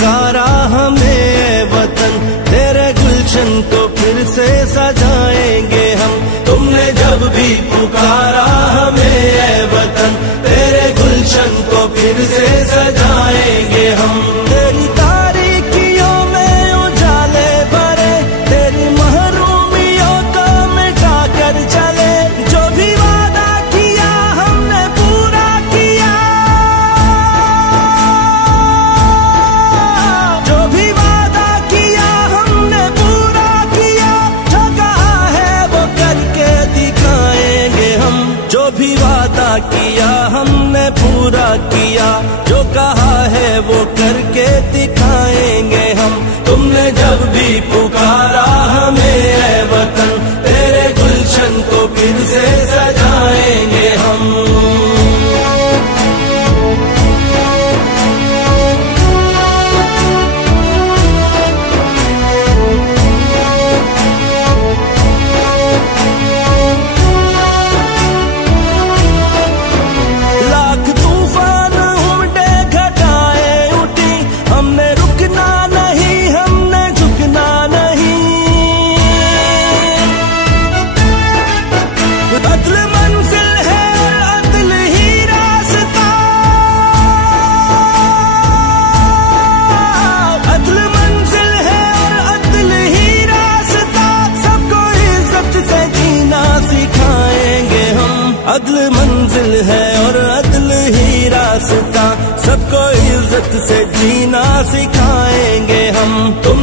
पुकारा हमें वतन, तेरे गुलशन को फिर से सजाएंगे हम। तुमने जब भी पुकारा हमें वतन, तेरे गुलशन को फिर से सजाएंगे हम। तेरी तारीकियों में उजाले भरे, तेरी महरूमियों को मिटा कर चले। जो भी वादा किया हमने पूरा किया, जो भी वादा किया हमने पूरा किया। जो कहा है वो करके दिखाएंगे हम, जो भी वादा किया हमने पूरा किया। जो कहा है वो करके दिखाएंगे हम। तुमने जब भी पुकारा हमें वतन, तेरे गुलशन को फिर से सजाएंगे हम। अदल मंजिल है और अदल ही रास्ता, सबको इज्जत से जीना सिखाएंगे हम। तुमने